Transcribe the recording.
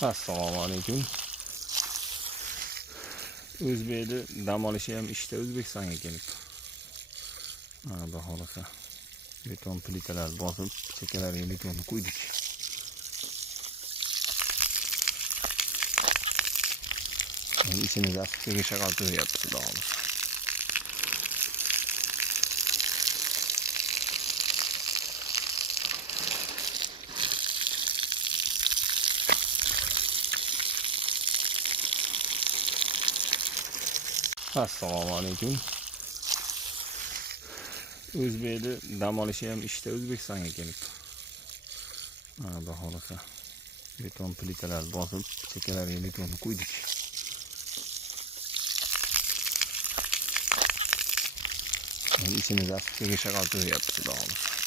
Assalomu alaykum. O'zbekda dam olishi ham ishda O'zbekistonga kelibdi. Mana xohlasa beton plitalar bosib, chekalariga betonni qo'ydik. Endi ichini zastiga shag'al to'yapti, xudo xohlasa. Assalomu alaykum. O'zbekda dam olishi ham ishda O'zbekistonga kelibdi. Mana xohlasa beton plitalar bosib, chekalariga betonni qo'ydik. Endi ichini zastiga shag'al to'yapti, xudo xohlasa.